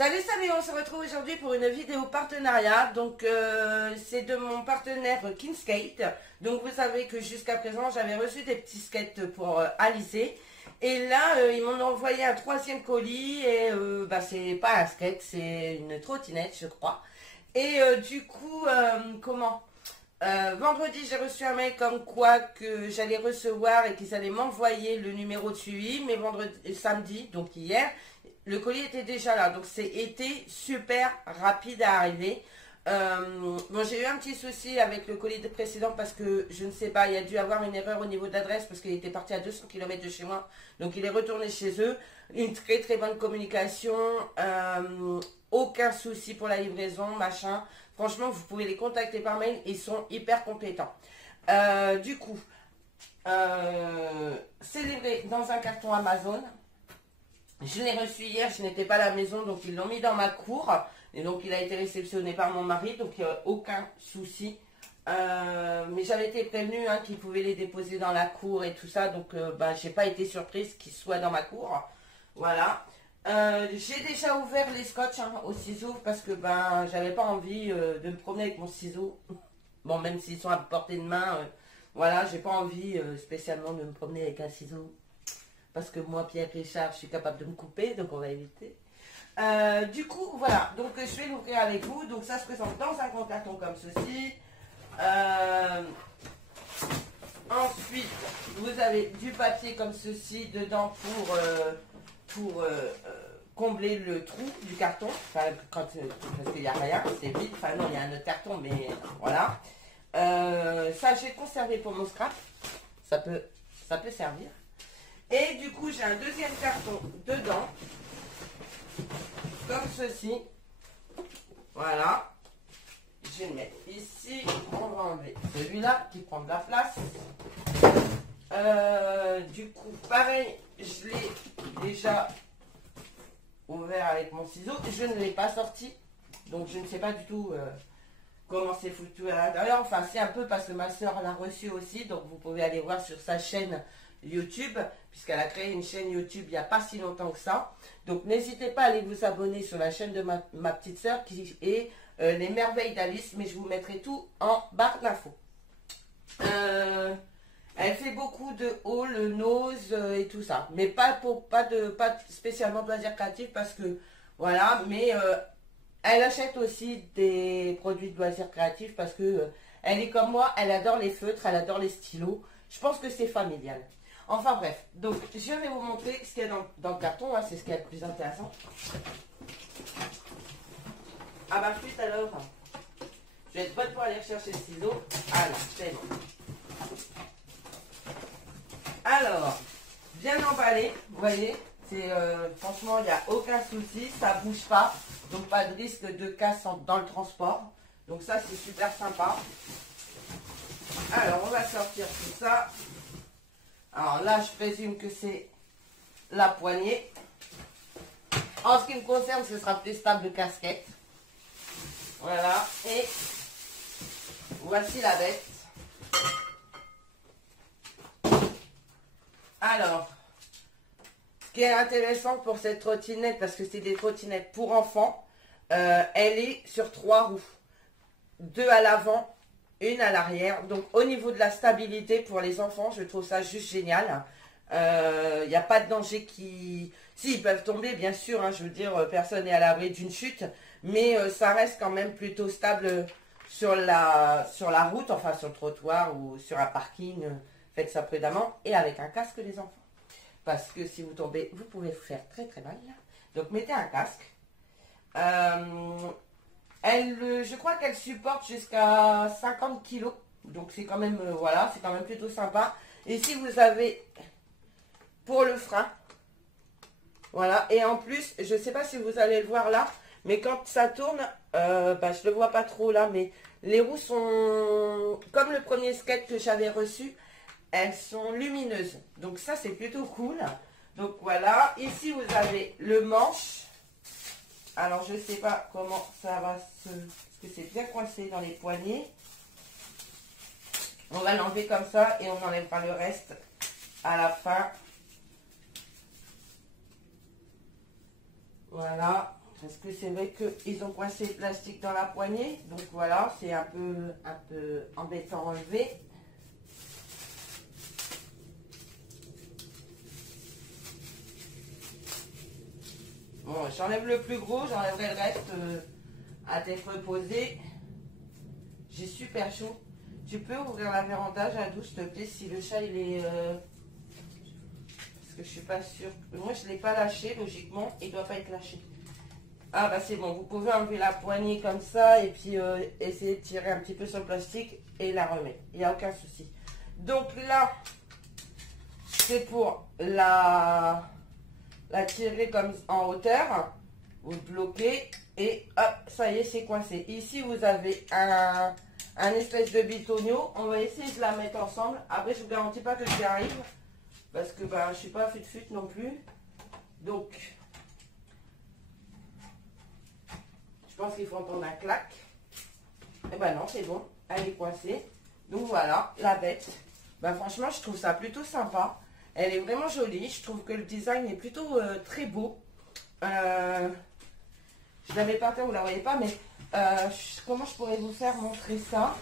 Salut, salut, on se retrouve aujourd'hui pour une vidéo partenariat. Donc c'est de mon partenaire Kinskate. Donc vous savez que jusqu'à présent j'avais reçu des petits skates pour Alizé. Et là ils m'ont envoyé un troisième colis et c'est pas un skate, c'est une trottinette je crois. Et du coup vendredi j'ai reçu un mail comme quoi que j'allais recevoir et qu'ils allaient m'envoyer le numéro de suivi. Mais samedi, donc hier, le colis était déjà là, donc c'est été super rapide à arriver. Bon, j'ai eu un petit souci avec le colis précédent parce que je ne sais pas, il y a dû avoir une erreur au niveau de l'adresse parce qu'il était parti à 200 km de chez moi, donc il est retourné chez eux. Une très très bonne communication, aucun souci pour la livraison, machin. Franchement, vous pouvez les contacter par mail, ils sont hyper compétents. Du coup, c'est livré dans un carton Amazon. Je l'ai reçu hier, je n'étais pas à la maison, donc ils l'ont mis dans ma cour. Et donc il a été réceptionné par mon mari, donc aucun souci. Mais j'avais été prévenue qu'ils pouvaient les déposer dans la cour et tout ça, donc j'ai pas été surprise qu'ils soient dans ma cour. Voilà. J'ai déjà ouvert les scotch au ciseau parce que j'avais pas envie de me promener avec mon ciseau. Bon, même s'ils sont à portée de main, voilà, j'ai pas envie spécialement de me promener avec un ciseau. Parce que moi, Pierre Richard, je suis capable de me couper, donc on va éviter. Du coup, voilà. Donc, je vais l'ouvrir avec vous. Donc, ça se présente dans un grand carton comme ceci. Ensuite, vous avez du papier comme ceci dedans pour combler le trou du carton. Enfin, parce qu'il n'y a rien, c'est vide. Enfin, non, il y a un autre carton, mais voilà. Ça, j'ai conservé pour mon scrap. Ça peut servir. Et du coup, j'ai un deuxième carton dedans, comme ceci. Voilà. Je vais le mettre ici. On va enlever celui-là qui prend de la place. Du coup, pareil, je l'ai déjà ouvert avec mon ciseau. Je ne l'ai pas sorti. Donc, je ne sais pas du tout comment c'est foutu à l'intérieur. Enfin, c'est un peu parce que ma soeur l'a reçu aussi. Donc, vous pouvez aller voir sur sa chaîne YouTube, puisqu'elle a créé une chaîne YouTube il n'y a pas si longtemps que ça. Donc n'hésitez pas à aller vous abonner sur la chaîne de ma petite soeur qui est Les Merveilles d'Alice, mais je vous mettrai tout en barre d'infos. Elle fait beaucoup de haul, nose et tout ça, mais pas spécialement de loisirs créatifs parce que voilà, mais elle achète aussi des produits de loisirs créatifs parce que elle est comme moi, elle adore les feutres, elle adore les stylos. Je pense que c'est familial. Enfin bref, donc je vais vous montrer ce qu'il y a dans le carton, c'est ce qui est le plus intéressant. Ah bah flûte alors, je vais être bonne pour aller chercher le ciseau. Voilà, c'est bon. Alors, bien emballé, vous voyez, franchement il n'y a aucun souci, ça ne bouge pas, donc pas de risque de casse dans le transport. Donc ça c'est super sympa. Alors on va sortir tout ça. Alors là, je présume que c'est la poignée. En ce qui me concerne, ce sera plus stable de casquette. Voilà. Et voici la bête. Alors, ce qui est intéressant pour cette trottinette, parce que c'est des trottinettes pour enfants, elle est sur 3 roues. 2 à l'avant, une à l'arrière. Donc au niveau de la stabilité pour les enfants, je trouve ça juste génial. Il n'y a pas de danger qui... Si, ils peuvent tomber, bien sûr, je veux dire, personne n'est à l'abri d'une chute, mais ça reste quand même plutôt stable sur la route, enfin sur le trottoir ou sur un parking. Faites ça prudemment et avec un casque, les enfants. Parce que si vous tombez, vous pouvez vous faire très très mal. Donc mettez un casque. Je crois qu'elle supporte jusqu'à 50 kg. Donc c'est quand même, voilà, c'est quand même plutôt sympa. Et si vous avez pour le frein, voilà. Et en plus, je ne sais pas si vous allez le voir là, mais quand ça tourne, je ne le vois pas trop là, mais les roues sont, comme le premier skate que j'avais reçu, elles sont lumineuses. Donc ça, c'est plutôt cool. Donc voilà. Ici, vous avez le manche. Alors, je ne sais pas comment ça va se... Parce que c'est bien coincé dans les poignets. On va l'enlever comme ça et on enlèvera le reste à la fin. Voilà. Parce que c'est vrai qu'ils ont coincé le plastique dans la poignée. Donc voilà, c'est un peu embêtant à enlever. Bon, j'enlève le plus gros, j'enlèverai le reste à tête reposée. J'ai super chaud. Tu peux ouvrir la véranda, Jadou, s'il te plaît, si le chat il est... Parce que je suis pas sûre. Moi, je ne l'ai pas lâché, logiquement. Il ne doit pas être lâché. Ah bah c'est bon, vous pouvez enlever la poignée comme ça et puis essayer de tirer un petit peu sur le plastique et la remettre. Il n'y a aucun souci. Donc là, c'est pour la tirer comme en hauteur. Vous bloquez et hop, ça y est, c'est coincé. Ici, vous avez un espèce de bitonio. On va essayer de la mettre ensemble. Après, je ne vous garantis pas que j'y arrive parce que bah, je ne suis pas fut non plus. Donc... je pense qu'il faut entendre un clac. Et ben non, c'est bon. Elle est coincée. Donc voilà, la bête. Ben franchement, je trouve ça plutôt sympa. Elle est vraiment jolie. Je trouve que le design est plutôt très beau. Je l'avais pas fait, vous la voyez pas, mais comment je pourrais vous faire montrer ça?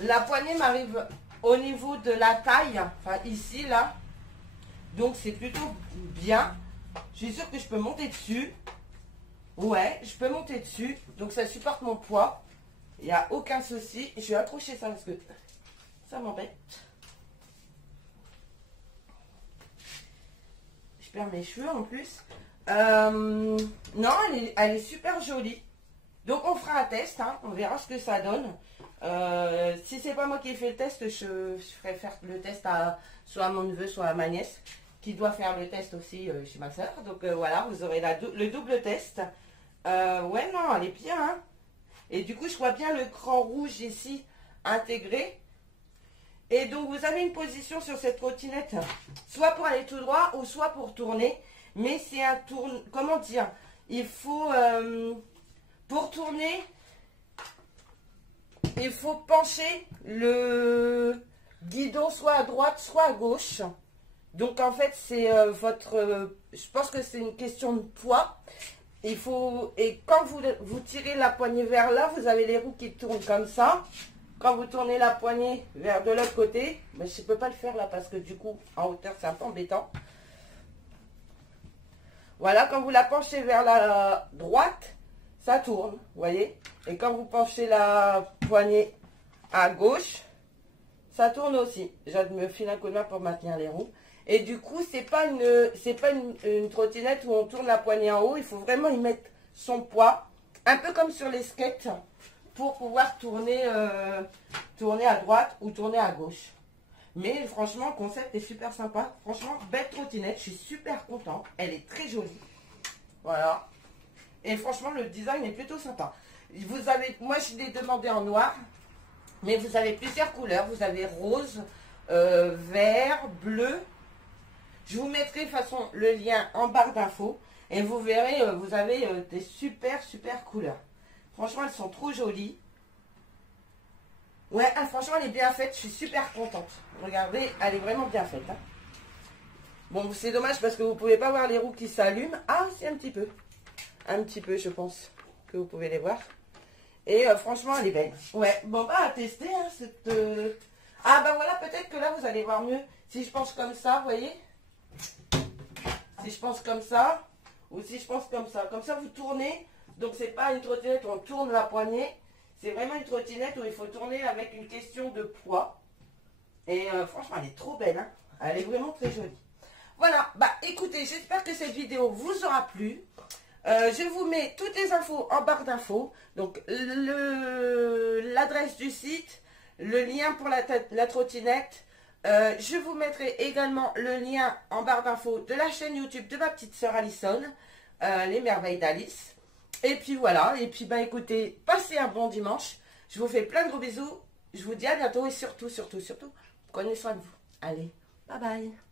La poignée m'arrive au niveau de la taille. Enfin, ici, là. Donc, c'est plutôt bien. Je suis sûre que je peux monter dessus. Ouais, je peux monter dessus. Donc, ça supporte mon poids. Il n'y a aucun souci. Je vais accrocher ça parce que ça m'embête. Je perds mes cheveux en plus. Non, elle est super jolie. Donc, on fera un test. Hein, on verra ce que ça donne. Si c'est pas moi qui ai fait le test, je ferai faire le test soit à mon neveu, soit à ma nièce, qui doit faire le test aussi chez ma soeur. Donc, voilà, vous aurez le double test. Ouais, non, elle est bien. Hein. Et du coup, je vois bien le cran rouge ici intégré. Et donc, vous avez une position sur cette trottinette, soit pour aller tout droit ou soit pour tourner. Mais c'est un tourne... Comment dire? Il faut... pour tourner, il faut pencher le guidon soit à droite, soit à gauche. Donc, en fait, c'est votre... je pense que c'est une question de poids. Il faut, et quand vous tirez la poignée vers là, vous avez les roues qui tournent comme ça. Quand vous tournez la poignée vers de l'autre côté, mais je ne peux pas le faire là parce que du coup, en hauteur, c'est un peu embêtant. Voilà, quand vous la penchez vers la droite, ça tourne, vous voyez. Et quand vous penchez la poignée à gauche, ça tourne aussi. Je me file un coup de main pour maintenir les roues. Et du coup, c'est pas une trottinette où on tourne la poignée en haut. Il faut vraiment y mettre son poids. Un peu comme sur les skates. Pour pouvoir tourner, tourner à droite ou tourner à gauche. Mais franchement, le concept est super sympa. Franchement, belle trottinette. Je suis super contente. Elle est très jolie. Voilà. Et franchement, le design est plutôt sympa. Vous avez, moi, je l'ai demandé en noir. Mais vous avez plusieurs couleurs. Vous avez rose, vert, bleu. Je vous mettrai de toute façon le lien en barre d'infos. Et vous verrez, vous avez des super couleurs. Franchement, elles sont trop jolies. Ouais, franchement, elle est bien faite. Je suis super contente. Regardez, elle est vraiment bien faite. Hein. Bon, c'est dommage parce que vous ne pouvez pas voir les roues qui s'allument. Ah, c'est un petit peu. Un petit peu, je pense, que vous pouvez les voir. Et franchement, elle est belle. Ouais, bon, bah, à tester. Hein, cette, Ah, bah voilà, peut-être que là, vous allez voir mieux. Si je pense comme ça, vous voyez. Si je pense comme ça, ou si je pense comme ça. Comme ça, vous tournez. Donc, c'est pas une trottinette où on tourne la poignée. C'est vraiment une trottinette où il faut tourner avec une question de poids. Et franchement, elle est trop belle. Hein. Elle est vraiment très jolie. Voilà. Bah, écoutez, j'espère que cette vidéo vous aura plu. Je vous mets toutes les infos en barre d'infos. Donc, l'adresse du site, le lien pour la trottinette. Je vous mettrai également le lien en barre d'infos de la chaîne YouTube de ma petite sœur Alison, Les Merveilles d'Alice. Et puis voilà, et puis bah écoutez, passez un bon dimanche. Je vous fais plein de gros bisous. Je vous dis à bientôt et surtout, prenez soin de vous. Allez, bye bye.